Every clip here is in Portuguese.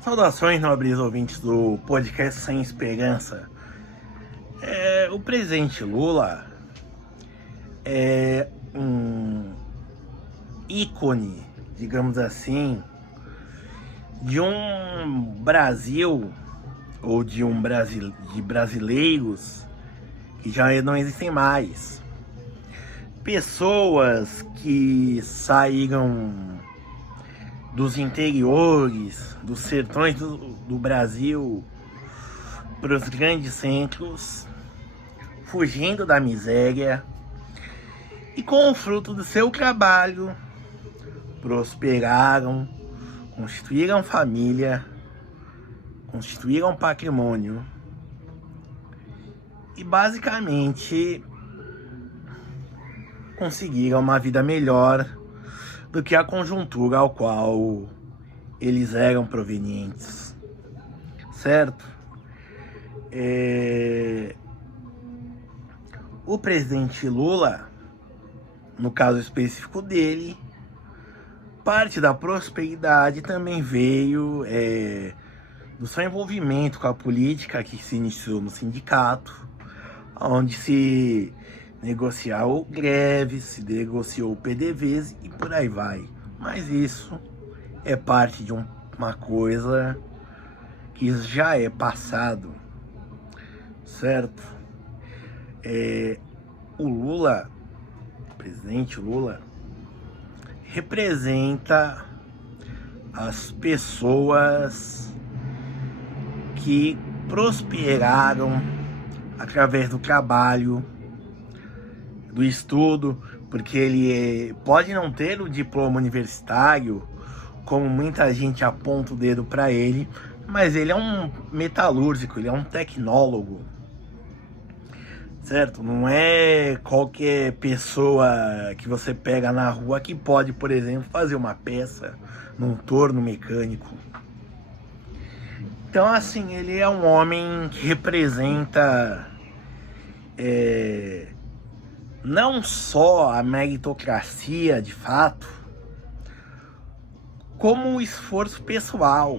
Saudações, nobres ouvintes do podcast Sem Esperança. O presidente Lula é um ícone, digamos assim, de um Brasil ou de brasileiros que já não existem mais. Pessoas que saíram dos interiores, dos sertões do Brasil para os grandes centros, fugindo da miséria, e com o fruto do seu trabalho prosperaram, constituíram família, constituíram patrimônio e basicamente conseguiram uma vida melhor do que a conjuntura ao qual eles eram provenientes, certo? O presidente Lula, no caso específico dele, parte da prosperidade também veio do seu envolvimento com a política, que se iniciou no sindicato, onde se negociou greves, se negociou PDVs e por aí vai. Mas isso é parte de uma coisa que já é passado, certo? O Lula, o presidente Lula, representa as pessoas que prosperaram através do trabalho, do estudo, porque ele pode não ter o diploma universitário, como muita gente aponta o dedo para ele, mas ele é um metalúrgico, ele é um tecnólogo, certo? Não é qualquer pessoa que você pega na rua que pode, por exemplo, fazer uma peça num torno mecânico. Então, assim, ele é um homem que representa não só a meritocracia de fato, como o esforço pessoal.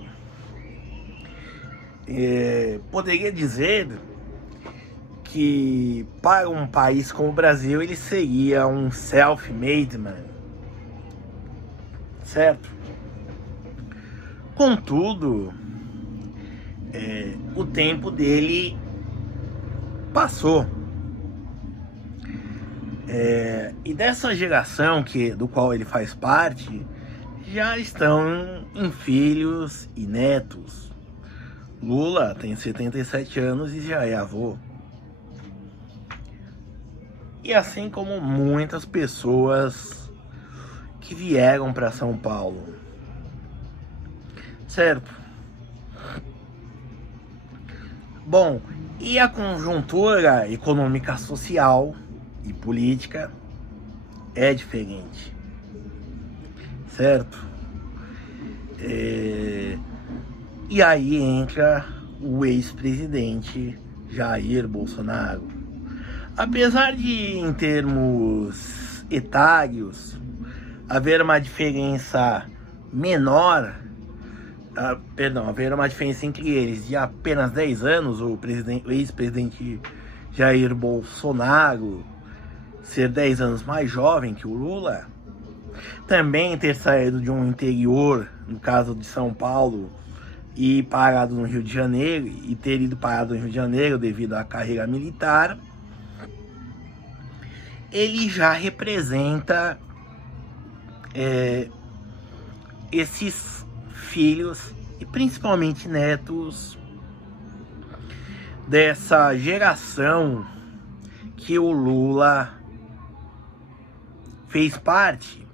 Poderia dizer que para um país como o Brasil ele seria um self-made man, certo? Contudo, o tempo dele passou. E dessa geração do qual ele faz parte, já estão em filhos e netos. Lula tem 77 anos e já é avô. E assim como muitas pessoas que vieram para São Paulo, certo? Bom, e a conjuntura econômica, social e política é diferente, certo? E aí entra o ex-presidente Jair Bolsonaro. Apesar de, em termos etários, haver uma diferença menor, haver uma diferença entre eles de apenas 10 anos, o ex-presidente Jair Bolsonaro ser 10 anos mais jovem que o Lula, também ter saído de um interior, no caso de São Paulo, e parado no Rio de Janeiro, e ter ido parado no Rio de Janeiro devido à carreira militar, ele já representa esses filhos e principalmente netos dessa geração que o Lula fez parte,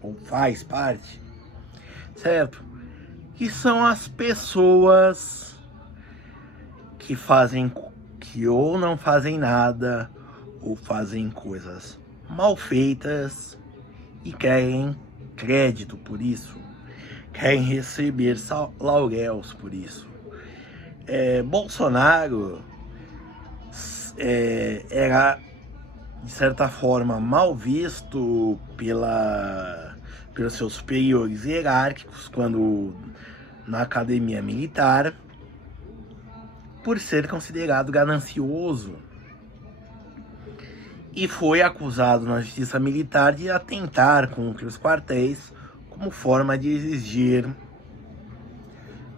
ou faz parte, certo? Que são as pessoas que ou não fazem nada, ou fazem coisas mal feitas e querem crédito por isso, querem receber lauréus por isso. Bolsonaro era, de certa forma, mal visto pelos seus superiores hierárquicos quando na academia militar por ser considerado ganancioso e foi acusado na justiça militar de atentar contra os quartéis como forma de exigir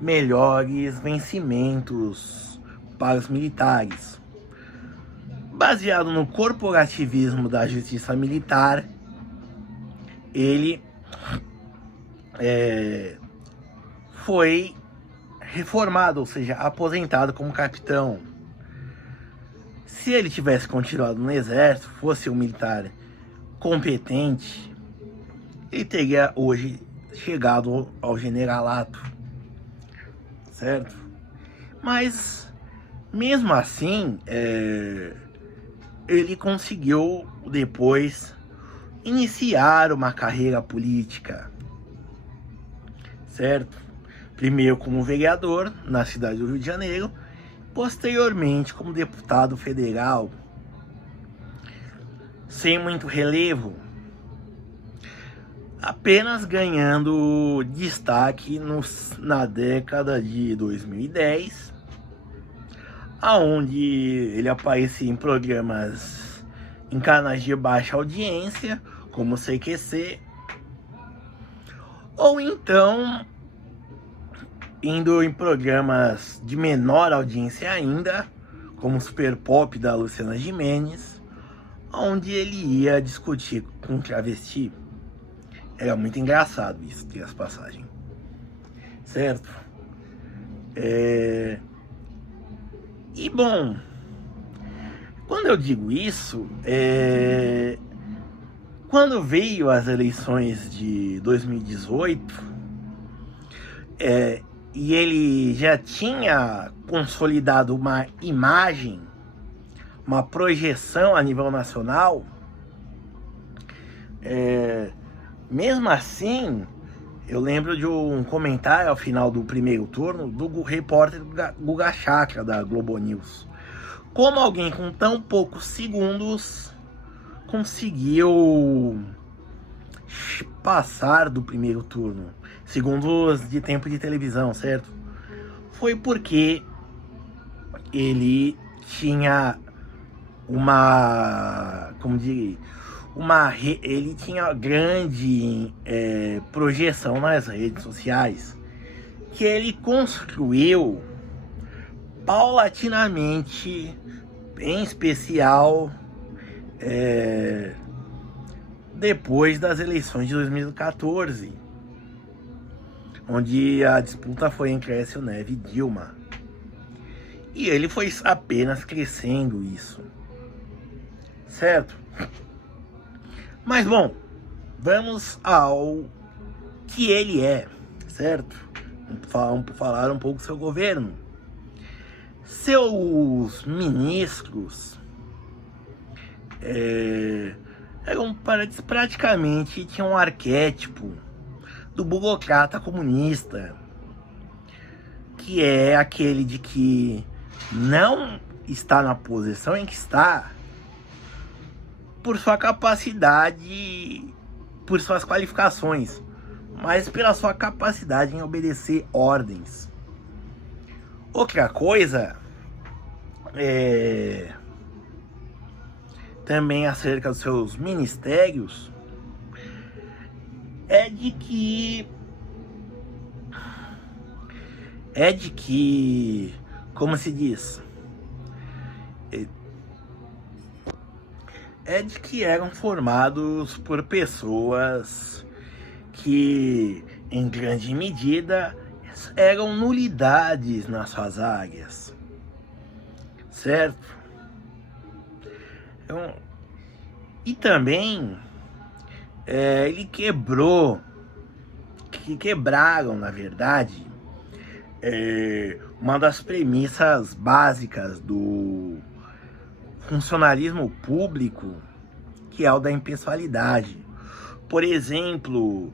melhores vencimentos para os militares. Baseado no corporativismo da justiça militar, ele foi reformado, ou seja, aposentado como capitão. Se ele tivesse continuado no exército, fosse um militar competente, ele teria hoje chegado ao generalato, certo? Mas, mesmo assim, ele conseguiu depois iniciar uma carreira política, certo? Primeiro como vereador na cidade do Rio de Janeiro, posteriormente como deputado federal, sem muito relevo, apenas ganhando destaque na década de 2010, aonde ele aparecia em programas em canais de baixa audiência, como o CQC, ou então indo em programas de menor audiência ainda, como o Super Pop da Luciana Gimenez, onde ele ia discutir com travesti. Era muito engraçado isso, ter as passagens, certo? E bom, quando eu digo isso, quando veio as eleições de 2018, e ele já tinha consolidado uma imagem, uma projeção a nível nacional, mesmo assim, eu lembro de um comentário ao final do primeiro turno do repórter Guga Chakra da Globo News. Como alguém com tão poucos segundos conseguiu passar do primeiro turno? Segundos de tempo de televisão, certo? Foi porque ele tinha ele tinha grande projeção nas redes sociais, que ele construiu paulatinamente, em especial depois das eleições de 2014, onde a disputa foi entre Aécio Neves e Dilma. E ele foi apenas crescendo isso, certo? Mas bom, vamos ao que ele é, certo? Vamos falar um pouco do seu governo. Seus ministros praticamente tinham um arquétipo do burocrata comunista, que é aquele de que não está na posição em que está por sua capacidade, por suas qualificações, mas pela sua capacidade em obedecer ordens. Outra coisa também acerca dos seus ministérios é de que como se diz, é de que eram formados por pessoas que, em grande medida, eram nulidades nas suas áreas, certo? Então, e também ele quebraram, na verdade, uma das premissas básicas do funcionalismo público, que é o da impessoalidade. Por exemplo,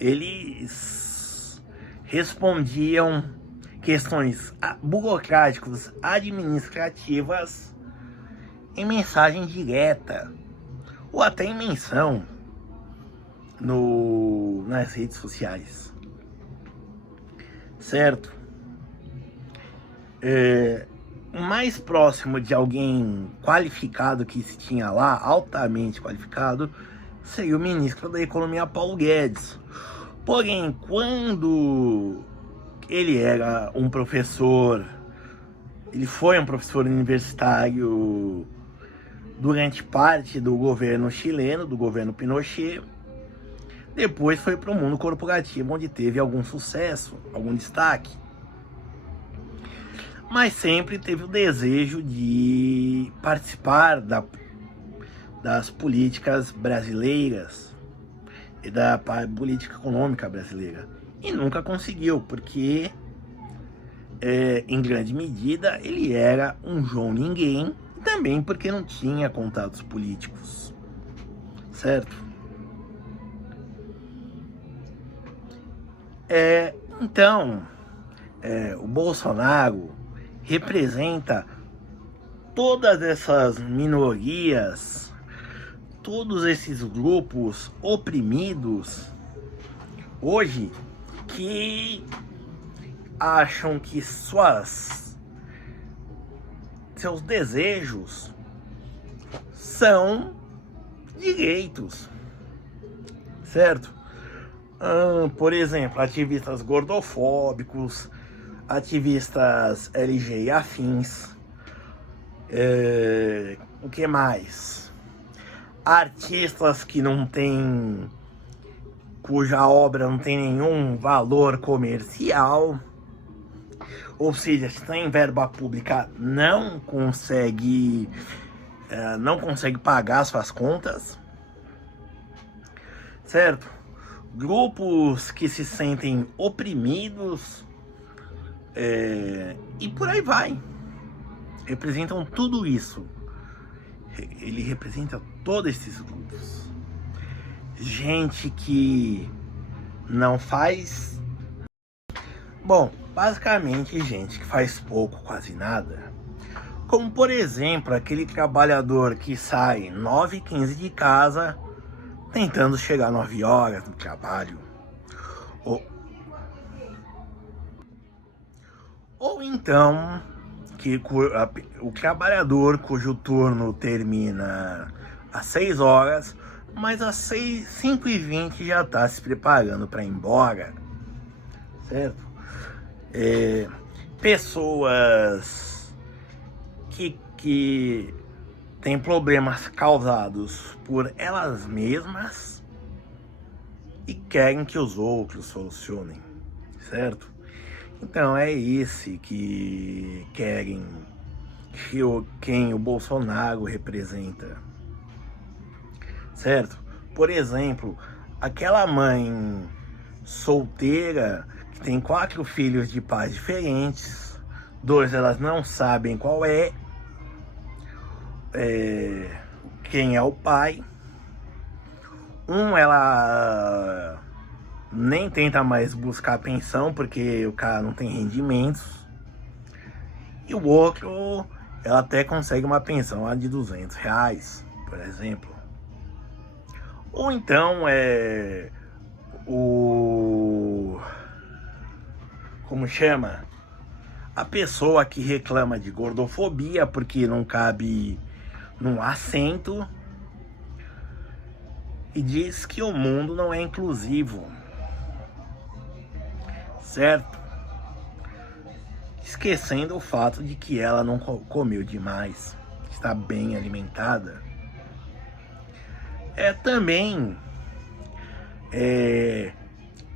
eles respondiam questões burocráticas, administrativas, em mensagem direta, ou até em menção nas redes sociais, certo? O mais próximo de alguém qualificado que se tinha lá, altamente qualificado, seria o ministro da Economia, Paulo Guedes. Porém, quando ele era um professor, ele foi um professor universitário durante parte do governo chileno, do governo Pinochet. Depois foi para o mundo corporativo, onde teve algum sucesso, algum destaque. Mas sempre teve o desejo de participar das políticas brasileiras e da política econômica brasileira. E nunca conseguiu, porque, em grande medida, ele era um João Ninguém, também porque não tinha contatos políticos, certo? Então, o Bolsonaro representa todas essas minorias, todos esses grupos oprimidos hoje que acham que seus desejos são direitos, certo? Por exemplo, ativistas gordofóbicos, ativistas LG e afins, o que mais? Artistas que não têm, cuja obra não tem nenhum valor comercial, ou seja, se tem verba pública, não consegue pagar suas contas, certo? Grupos que se sentem oprimidos, e por aí vai, representam tudo isso. Ele representa todos esses grupos. Gente que não faz... Bom, basicamente gente que faz pouco, quase nada. Como, por exemplo, aquele trabalhador que sai 9h15 de casa, tentando chegar 9 horas no trabalho. Ou então, o trabalhador cujo turno termina às 6 horas, mas às 5h20 já está se preparando para ir embora, certo? Pessoas que têm problemas causados por elas mesmas e querem que os outros solucionem, certo? Então é esse que querem, quem o Bolsonaro representa, certo? Por exemplo, aquela mãe solteira que tem 4 filhos de pais diferentes, 2 elas não sabem qual quem é o pai, ela nem tenta mais buscar pensão porque o cara não tem rendimentos, e o outro, ela até consegue uma pensão lá de R$200, por exemplo. Ou então como chama? A pessoa que reclama de gordofobia porque não cabe num assento e diz que o mundo não é inclusivo, certo? Esquecendo o fato de que ela não comeu demais, está bem alimentada. Também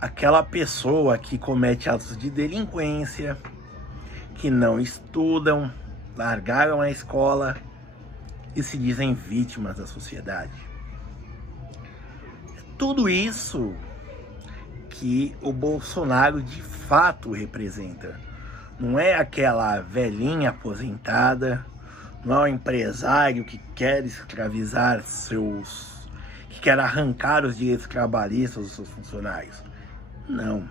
aquela pessoa que comete atos de delinquência, que não estudam, largaram a escola e se dizem vítimas da sociedade. Tudo isso que o Bolsonaro de fato representa. Não é aquela velhinha aposentada, não é o empresário que quer escravizar que quer arrancar os direitos trabalhistas dos seus funcionários. Não.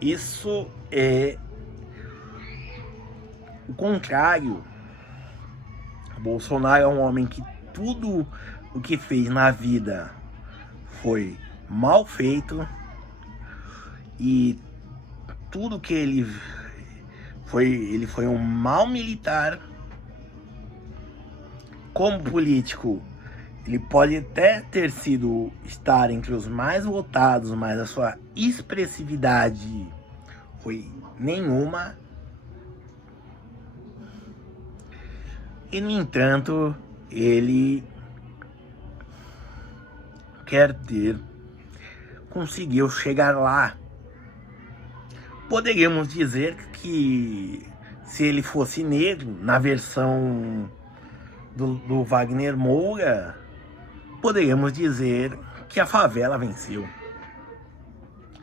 Isso é o contrário. O Bolsonaro é um homem que tudo o que fez na vida foi mal feito e tudo que ele foi um mau militar. Como político, ele pode até estar entre os mais votados, mas a sua expressividade foi nenhuma. E, no entanto, ele conseguiu chegar lá. Poderíamos dizer que, se ele fosse negro, na versão do Wagner Moura, poderíamos dizer que a favela venceu,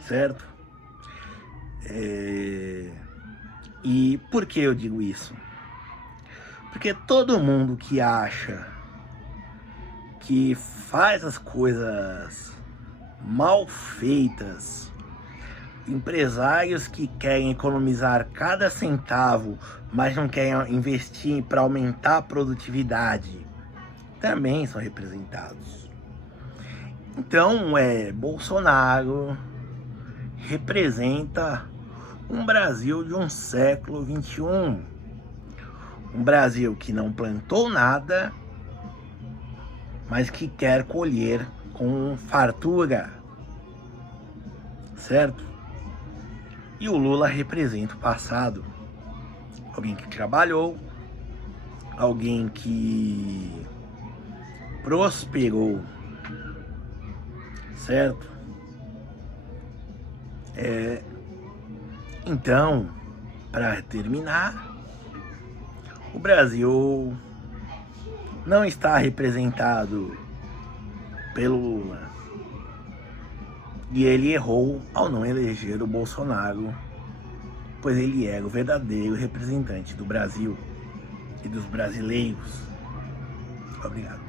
certo? E por que eu digo isso? Porque todo mundo que acha que faz as coisas mal feitas, empresários que querem economizar cada centavo, mas não querem investir para aumentar a produtividade, também são representados. Então, Bolsonaro representa um Brasil de um século XXI. Um Brasil que não plantou nada, mas que quer colher com fartura, certo? E o Lula representa o passado. Alguém que trabalhou, alguém que prosperou, certo? Então, para terminar, o Brasil não está representado pelo Lula. E ele errou ao não eleger o Bolsonaro, pois ele era o verdadeiro representante do Brasil e dos brasileiros. Obrigado.